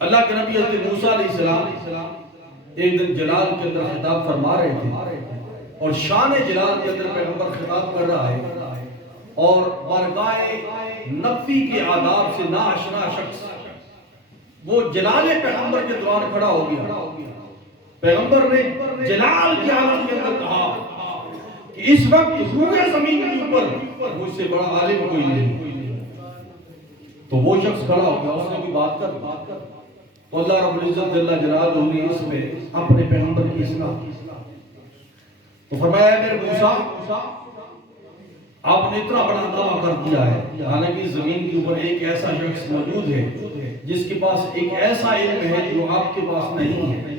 اللہ کے نبی حضرت موسیٰ علیہ السلام ایک دن جلال کے اندر خطاب فرما رہے تھے، اور شان جلال کے اندر پیغمبر خطاب کر رہا ہے، اور بارگاہ نبوی کے آداب سے ناآشنا شخص وہ جلال پیغمبر کے دوران کھڑا ہو گیا۔ پیغمبر نے جلال کی حالت کے اندر کہا کہ اس وقت روئے زمین کے اوپر مجھ سے بڑا عالم کوئی نہیں۔ تو وہ شخص کھڑا ہو گیا، اس نے بھی بات کر تو اللہ رب العزت جل جلالہ نے اس میں اپنے پیغمبر کی اصلاح کی۔ تو فرمایا میرے موسیٰ، آپ نے اتنا بڑا دعویٰ کر دیا ہے، حالانکہ زمین کے اوپر ایک ایسا شخص موجود ہے جس کے پاس ایک ایسا علم ہے جو آپ کے پاس نہیں ہے۔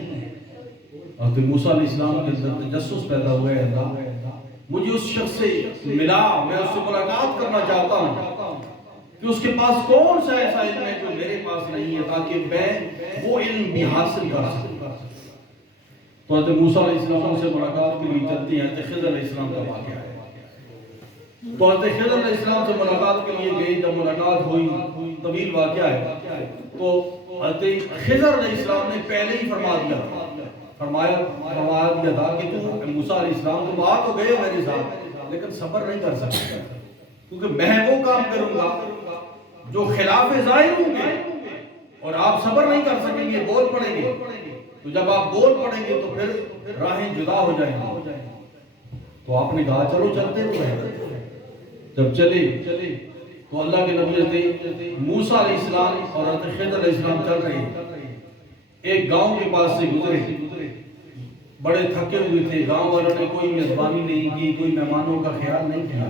حضرت موسیٰ علیہ السلام کے اندر تجسس پیدا ہوا ہے، اللہ مجھے اس شخص سے ملا، میں اس سے ملاقات کرنا چاہتا ہوں کہ اس کے پاس کون سا ایسا علم ہے جو میرے پاس نہیں ہے، تاکہ میں وہ علم بھی حاصل کر سکوں۔ تو حضرت موسیٰ علیہ السلام سے ملاقات کے لیے چلتے ہیں۔ حضرت خضر علیہ السلام کا واقعہ ہے۔ تو حضرت خضر علیہ السلام سے ملاقات کے لیے گئے، جب ملاقات ہوئی، طویل واقعہ ہے، تو حضرت خضر علیہ السلام نے پہلے ہی فرمایا تھا کہ تو موسیٰ علیہ السلام تم آ تو گئے میرے ساتھ، لیکن صبر نہیں کر سکتے، کیونکہ میں وہ کام کروں گا جو خلاف ظاہر ہوں گے، اور آپ صبر نہیں کر سکیں گے، بول پڑیں گے۔ تو جب آپ بول پڑیں گے تو پھر راہیں جدا ہو جائیں گے۔ تو آپ نے کہا چلو چلتے تو ہیں۔ جب چلے تو اللہ کے نبی حضرت موسیٰ علیہ السلام اور حضرت خضر علیہ السلام چل رہے ہیں، ایک گاؤں کے پاس سے گزرے، بڑے تھکے ہوئے تھے، گاؤں والوں نے کوئی میزبانی نہیں کی، کوئی مہمانوں کا خیال نہیں کیا۔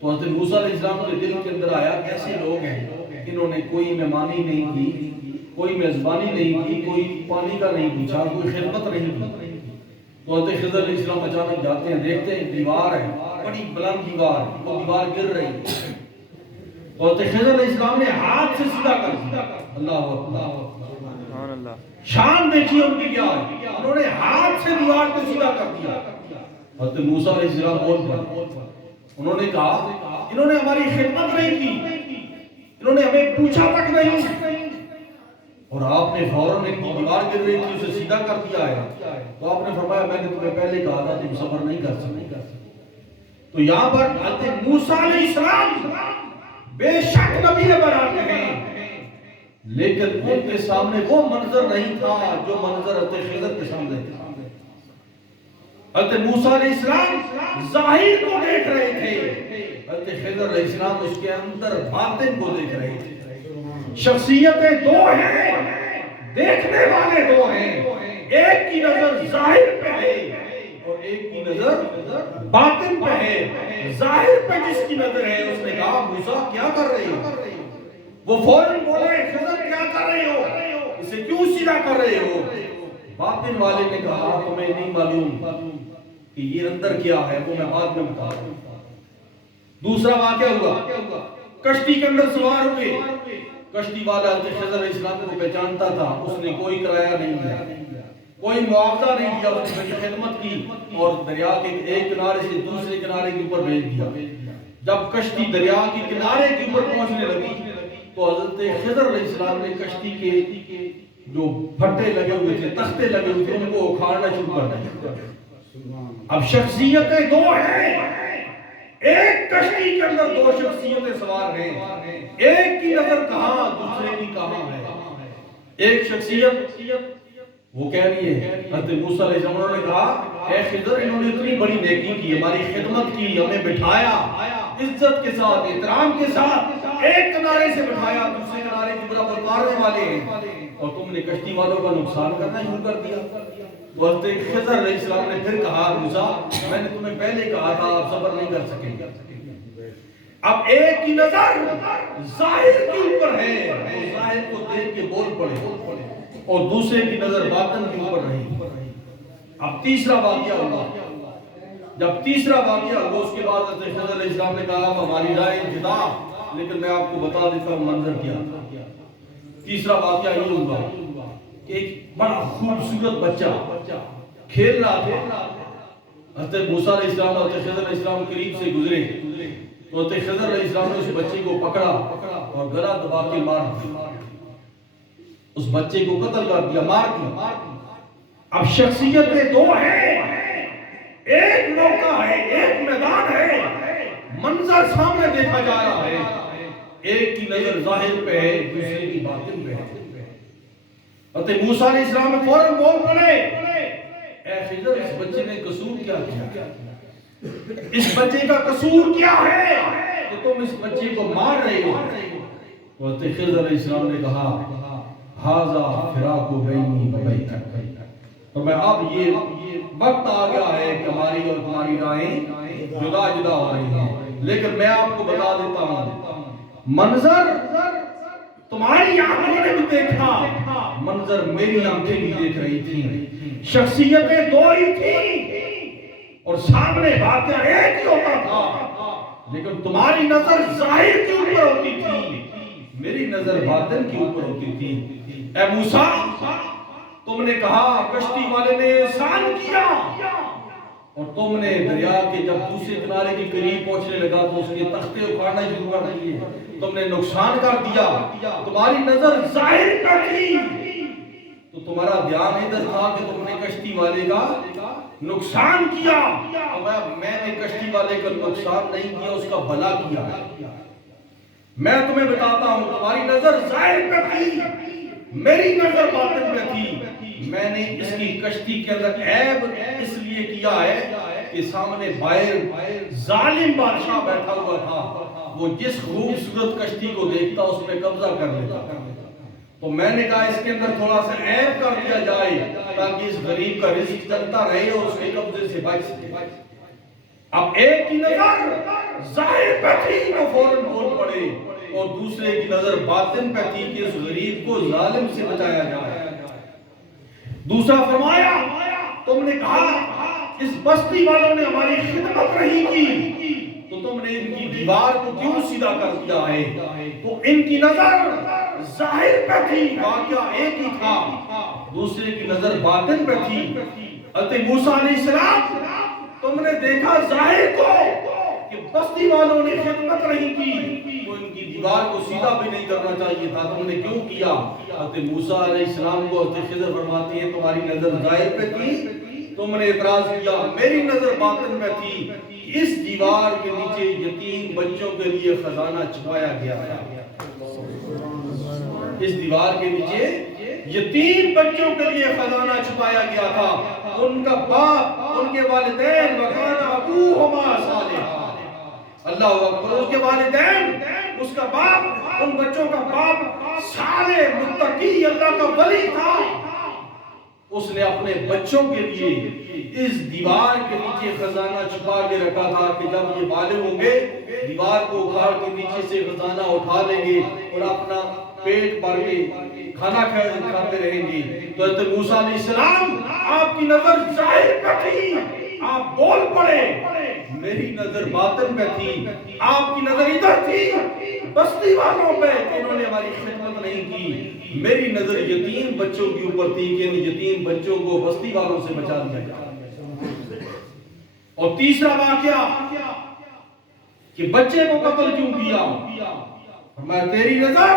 تو حضرت موسیٰ علیہ السلام کے دل کے اندر آیا کیسے لوگ ہیں، انہوں نے کوئی مہمانی نہیں کی، کوئی میزبانی نہیں کی، کوئی پانی کا نہیں پوچھا، کوئی خدمت نہیں کی۔ تو حضرت خضر علیہ السلام اچانک جاتے ہیں، دیکھتے ہیں دیوار ہے، بڑی بلند دیوار، وہ دیوار گر رہی ہے۔ تو حضرت خضر علیہ السلام نے ہاتھ سے سیدھا کر دیا۔ اللہ اکبر، شان دیکھیے ان کی کیا ہے، انہوں نے ہاتھ سے دیوار کو سیدھا کر دیا۔ حضرت موسیٰ علیہ السلام بول پڑے، انہوں نے کہا انہوں نے ہماری خدمت نہیں کی، انہوں نے ہمیں پوچھا تک نہیں، اور آپ نے فوراً ایک دیوار گر رہی تھی اسے سیدھا کر دیا ہے۔ تو آپ نے فرمایا میں نے تمہیں پہلے کہا تھا تم صبر نہیں کر سکتے۔ تو یہاں پر حضرت موسیٰ علیہ السلام بے شک نبی برات ہیں، لیکن ان کے سامنے وہ منظر نہیں تھا جو منظر حضرت خضر کے سامنے تھا۔ حضرت موسیٰ علیہ السلام ظاہر کو دیکھ رہے تھے، حضرت خضر علیہ السلام اس کے اندر باطن کو دیکھ رہے تھے۔ شخصیتیں دو ہیں، دیکھنے والے دو ہیں، ایک کی نظر ظاہر پہ ہے اور ایک کی نظر باطن پہ ہے۔ ظاہر پہ جس کی نظر ہے اس نے کہا موسیٰ کیا کر رہے ہو؟ وہ فوراً بولے خضر کیا کر رہے ہو، اسے کیوں سیدھا کر رہے ہو؟ باطن والے نے کہا تمہیں نہیں معلوم کہ یہ اندر کیا ہے، وہ میں بعد میں بتا رہا ہوں۔ دوسرا واقعہ ہوا، کشتی کے اندر سوار ہوئے، کشتی والا حضرت خضر علیہ السلام کو پہچانتا تھا، اس نے کوئی کرایہ نہیں دیا، کوئی معاوضہ نہیں دیا، اس نے خدمت کی اور دریا کے ایک کنارے سے دوسرے کنارے کے اوپر بھیج دیا۔ جب کشتی دریا کے کنارے کے اوپر پہنچنے لگی تو حضرت خضر علیہ السلام نے کشتی کے جو پھٹے لگے ہوئے تھے، تختے لگے ہوئے تھے، ان کو اکھاڑنا شروع کر دیا۔ اب شخصیتیں دو ہیں، ایک کشتی کے اندر دو شخصیتیں سوار ہیں، ایک کی نظر کہاں دوسرے کی کہاں ہے۔ ایک شخصیت وہ کہہ رہی ہے حضرت موسیٰ علیہ السلام نے کہا اے خضر انہوں نے اتنی بڑی نیکی کی، ہماری خدمت کی، ہمیں بٹھایا عزت کے ساتھ، احترام کے ساتھ، ایک کنارے سے بٹھایا، دوسرے کنارے کی طرف اتارنے والے ہیں، اور تم نے کشتی والوں کا نقصان کرنا شروع کر دیا۔ حضرت خضر علیہ السلام نے پھر کہا موسیٰ میں نے تمہیں پہلے کہا تھا آپ صبر نہیں کر سکیں گے۔ اب ایک کی نظر ظاہر کے اوپر ہے، وہ ظاہر کو دیکھ کے بول پڑے، اور دوسرے کی نظر باطن کے اوپر رہی۔ اب تیسرا واقعہ ہوا، جب تیسرا واقعہ ہوا اس کے بعد حضرت خضر علیہ السلام نے کہا ہماری رائے جدا، لیکن میں آپ کو بتا دیتا ہوں منظر کیا تھا۔ تیسرا واقعہ یہ ہوا کہ ایک بڑا خوبصورت بچہ کھیل رہا تھا، حضرت موسیٰ علیہ السلام اور حضرت خضر علیہ السلام قریب سے گزرے تو حضرت خضر علیہ السلام نے اس بچے کو پکڑا اور گلا دبا کے مار دیا۔ اس بچے کو قتل کر دیا، مار دیا۔ اب شخصیتیں دو ہیں، ایک موقع ہے، ایک میدان ہے، منظر سامنے دیکھا جا رہا ہے، ایک کی نظر ظاہر پہ ہے، دوسرے کی باطن پہ ہے۔ حضرت موسیٰ علیہ السلام فوراً بول پڑے، اے خضر اس بچے نے قصور کیا کیا؟ اس بچے کا قصور کیا ہے کہ تم اس بچے کو مار رہے ہو؟ حضرت خضر علیہ السلام نے کہا ھذا فراق بینی و بینک، تو میں اب یہ وقت آ گیا ہے کہ ہماری اور تمہاری راہیں جدا جدا ہو رہی ہیں، لیکن میں آپ کو بتا دیتا ہوں منظر تمہاری آنکھوں نے بھی دیکھا، منظر میری آنکھیں بھی دیکھ رہی تھیں، شخصیتیں دو ہی تھیں اور سامنے واقعہ ایک ہی ہوتا تھا، لیکن تمہاری نظر ظاہر کے اوپر ہوتی تھی، میری نظر باطن کے اوپر ہوتی تھی۔ اے موسیٰ تم نے کہا کشتی والے نے احسان کیا، اور تم نے دریا کے جب دوسرے کنارے کے قریب پہنچنے لگا تو اس کے تختے اکھاڑنا شروع کر دیے، تم نے نقصان کر دیا، تمہاری نظر ظاہر پر تھی تو تمہارا دھیان ادھر تھا کہ تم نے کشتی والے کا نقصان کیا، اور میں نے کشتی والے کا نقصان نہیں کیا، اس کا بھلا کیا۔ میں تمہیں بتاتا ہوں تمہاری نظر ظاہر پہ تھی، میری نظر باطن پہ تھی، میں نے اس کی کشتی کے اندر عیب اس لیے کیا ہے کہ سامنے باہر ظالم بادشاہ بیٹھا ہوا تھا، وہ جس خوبصورت کشتی کو دیکھتا اس پہ قبضہ کر لیتا، تو میں نے کہا اس کے اندر تھوڑا سا عیب کر دیا جائے تاکہ اس غریب کا رزق چلتا رہے اور اس کے قبضے سے بچ سکے۔ اب ایک کی نظر ظاہر پہ تھی تو فوراً بول پڑے، اور دوسرے کی نظر باطن پہ تھی کہ اس غریب کو ظالم سے بچایا جائے۔ دوسرا فرمایا تم نے کہا اس بستی والوں نے ہماری خدمت نہیں کی تو تم نے ان کی دیوار کو کیوں سیدھا کر دیا ہے؟ تو ان کی نظر ظاہر پہ تھی، واقعہ ایک ہی تھا، دوسرے کی نظر باطن پہ تھی۔ حضرت موسیٰ علیہ السلام تم نے دیکھا ظاہر کو کہ بستی والوں نے خدمت نہیں کی، تو ان کی دیوار کو سیدھا بھی نہیں کرنا چاہیے تھا، تم نے کیوں کیا؟ حضرت موسیٰ علیہ السلام کو حضرت خضر فرماتی ہیں تمہاری نظر ظاہر پہ تھی، تم نے اعتراض کیا، میری نظر باطن پہ تھی، اس دیوار کے نیچے یتیم بچوں کے لیے خزانہ چھپایا گیا تھا، اس دیوار کے نیچے یتیم بچوں کے لیے خزانہ چھپایا گیا تھا، ان کا باپ، ان کے والدین وَكَانَ أَبُوهُمَا صَالِحًا، اللہ اکبر، اس کے والدین، اس کا باپ، ان بچوں کا باپ صالح متقی اللہ کا ولی تھا، اس نے اپنے بچوں کے لیے اس دیوار کے نیچے خزانہ چھپا کے رکھا تھا کہ جب یہ بالغ ہوں گے دیوار کو اکھاڑ کے نیچے سے خزانہ اٹھا لیں گے اور اپنا پیٹ بھر کے کھانا کھاتے رہیں گے۔ تو حضرت موسیٰ علیہ السلام آپ کی نظر ظاہر پہ تھی، آپ بول پڑے، میری نظر باطن پہ تھی، آپ کی نظر ادھر تھی بستی والوں پہ کہ انہوں نے ہماری خدمت نہیں کی، میری نظر یتیم بچوں کے اوپر تھی کہ ان یتیم بچوں کو بستی والوں سے بچا دیا جائے۔ اور تیسرا واقعہ کہ بچے کو قتل کیوں کیا؟ فرمایا تیری نظر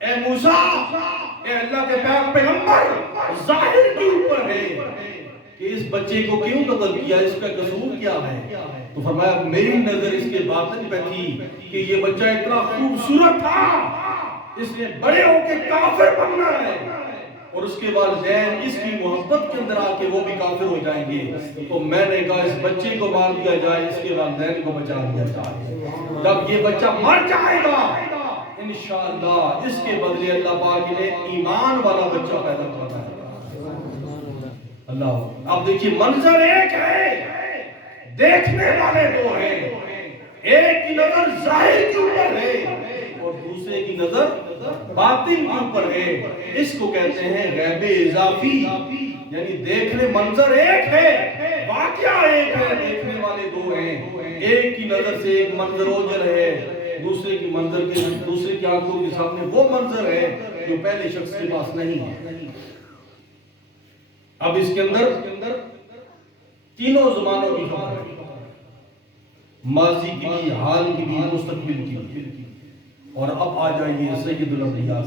اے موسیٰ، اے اللہ کے پیغمبر ظاہر کے اوپر ہے کہ اس بچے کو کیوں قتل کیا، اس کا قصور کیا ہے؟ تو فرمایا میری نظر اس کے باطن پہ تھی کہ یہ بچہ اتنا خوبصورت تھا، اس نے بڑے ہو کے کافر بننا ہے اور اس کے والدین اس کی محبت کے اندر آ کے وہ بھی کافر ہو جائیں گے، تو میں نے کہا اس بچے کو مار دیا جائے، اس کے والدین کو بچا دیا جائے۔ جب یہ بچہ مر جائے گا انشاءاللہ اس کے بدلے اللہ پاک نے ایمان والا بچہ پیدا کرتا ہے۔ اللہ اب دیکھیے منظر ایک ہے، دیکھنے والے دو ہیں، ایک کی نظر ظاہر کے اوپر ہے اور دوسرے کی نظر باطن کے اوپر ہے، اس کو کہتے ہیں غیب اضافی، یعنی دیکھنے منظر ایک ہے، واقعہ ایک ہے، دیکھنے والے دو ہیں، ایک کی نظر سے ایک منظر اوجھل ہے، دوسرے کی منظر کے دوسرے کی آنکھوں کے سامنے وہ منظر ہے جو پہلے شخص کے پاس نہیں ہے۔ اب اس کے اندر تینوں زمانوں کی خبر ہے، ماضی کی بھی، حال کی بھی، مستقبل کی بھی، اور اب آ جائیے سید الانبیاء